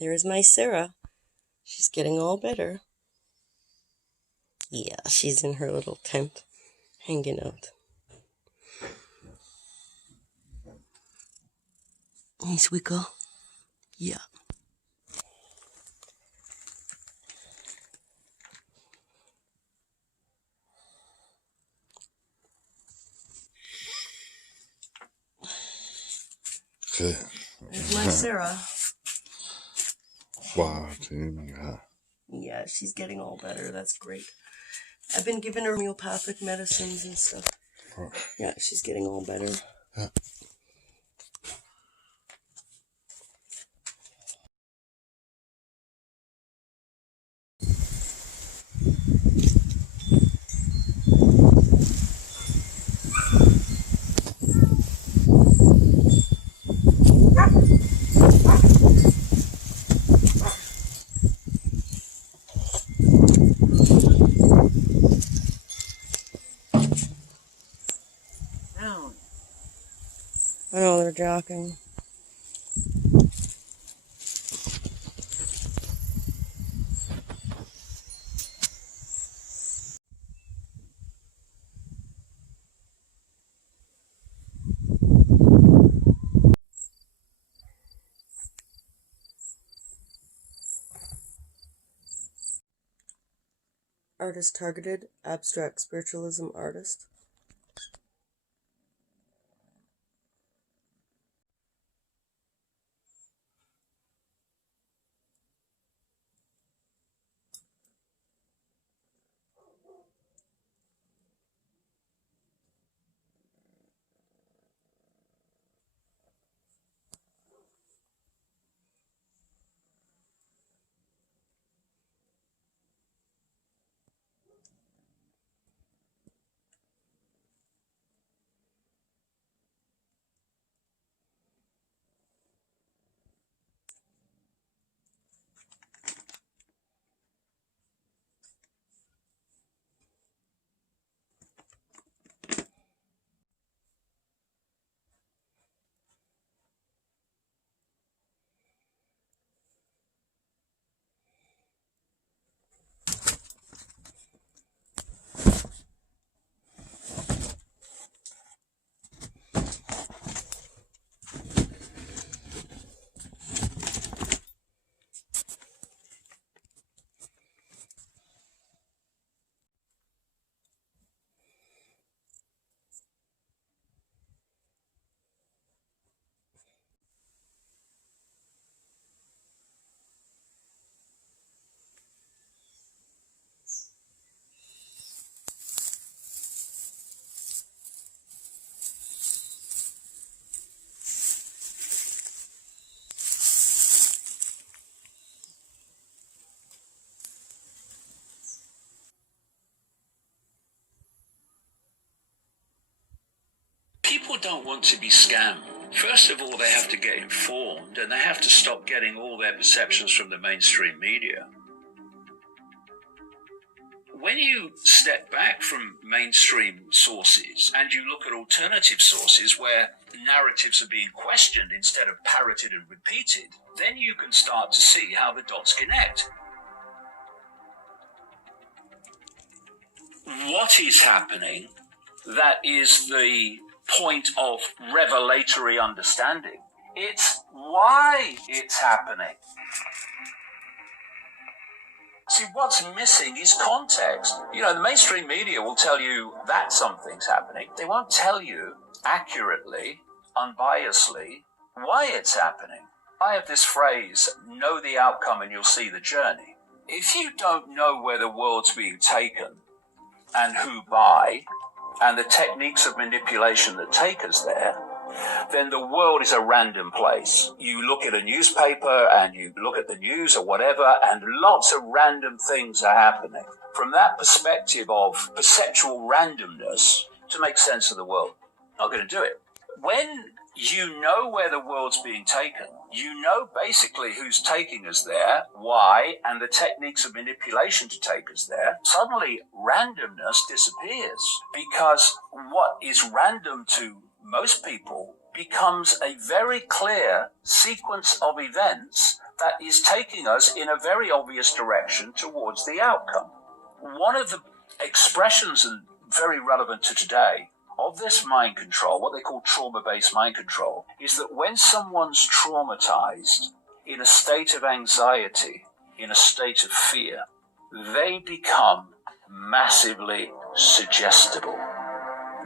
There's my Sarah. She's getting all better. Yeah, she's in her little tent, hanging out. Hey, Swickle. Yeah. Okay. There's my Sarah. Watching. Yeah, she's getting all better. That's great. I've been giving her homeopathic medicines and stuff. Yeah, she's getting all better. Yeah. I know they're jockeying. Artist targeted, abstract spiritualism artist. People don't want to be scammed. First of all, they have to get informed, and they have to stop getting all their perceptions from the mainstream media. When you step back from mainstream sources and you look at alternative sources where narratives are being questioned instead of parroted and repeated, then you can start to see how the dots connect. What is happening that is the point of revelatory understanding? It's why it's happening. See, what's missing is context. You know, the mainstream media will tell you that something's happening. They won't tell you accurately, unbiasedly, why it's happening. I have this phrase, know the outcome and you'll see the journey. If you don't know where the world's being taken and who by, and the techniques of manipulation that take us there, then the world is a random place. You look at a newspaper and you look at the news or whatever, and lots of random things are happening. From that perspective of perceptual randomness, to make sense of the world, not going to do it. When you know where the world's being taken, you know basically who's taking us there, why, and the techniques of manipulation to take us there, suddenly randomness disappears. Because what is random to most people becomes a very clear sequence of events that is taking us in a very obvious direction towards the outcome. One of the expressions, and very relevant to today, of this mind control, what they call trauma-based mind control, is that when someone's traumatized, in a state of anxiety, in a state of fear, they become massively suggestible.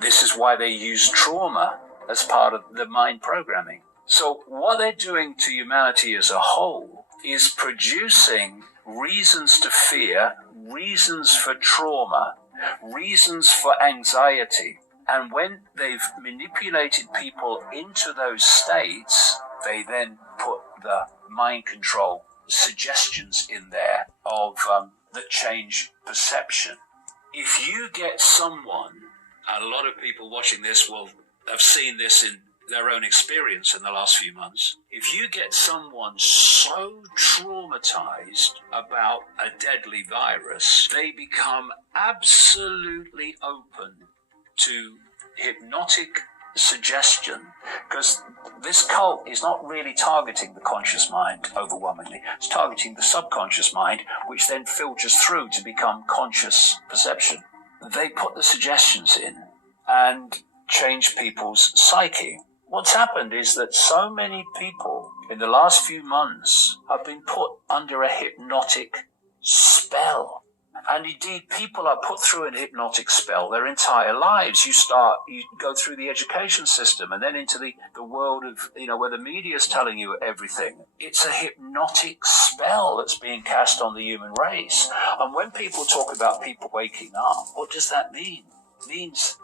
This is why they use trauma as part of the mind programming. So what they're doing to humanity as a whole is producing reasons to fear, reasons for trauma, reasons for anxiety. And when they've manipulated people into those states, they then put the mind control suggestions in there of that change perception. If you get someone, and a lot of people watching this will have seen this in their own experience in the last few months, if you get someone so traumatized about a deadly virus, they become absolutely open to hypnotic suggestion, because this cult is not really targeting the conscious mind overwhelmingly. It's targeting the subconscious mind, which then filters through to become conscious perception. They put the suggestions in and change people's psyche. What's happened is that so many people in the last few months have been put under a hypnotic spell. And indeed, people are put through a hypnotic spell their entire lives. You go through the education system and then into the world of, where the media is telling you everything. It's a hypnotic spell that's being cast on the human race. And when people talk about people waking up, what does that mean? It means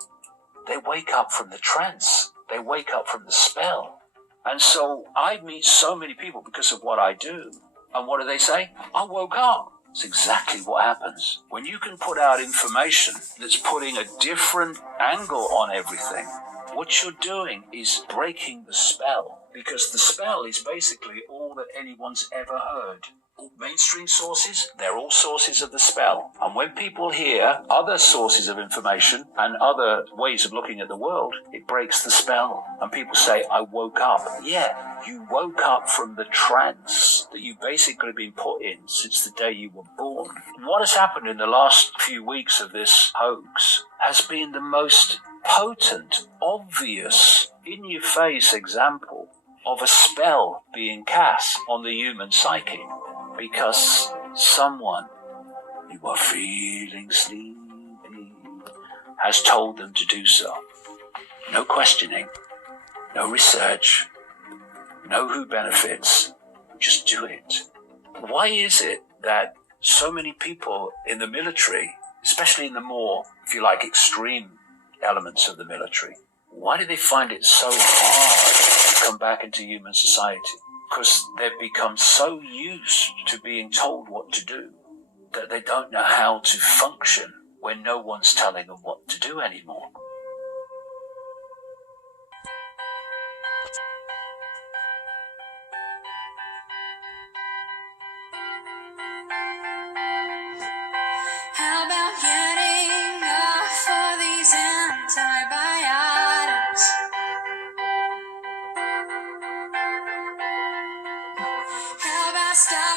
they wake up from the trance. They wake up from the spell. And so I meet so many people because of what I do. And what do they say? I woke up. It's exactly what happens. When you can put out information that's putting a different angle on everything, what you're doing is breaking the spell, because the spell is basically all that anyone's ever heard. All mainstream sources, they're all sources of the spell. And when people hear other sources of information and other ways of looking at the world, it breaks the spell. And people say, I woke up. Yeah, you woke up from the trance that you've basically been put in since the day you were born. What has happened in the last few weeks of this hoax has been the most potent, obvious, in-your-face example of a spell being cast on the human psyche, because someone who are feeling sleepy has told them to do so. No questioning, no research, no who benefits, just do it. Why is it that so many people in the military, especially in the more, if you like, extreme elements of the military, why do they find it so hard to come back into human society? Because they've become so used to being told what to do that they don't know how to function when no one's telling them what to do anymore. How about getting off all these antibiotics? How about stop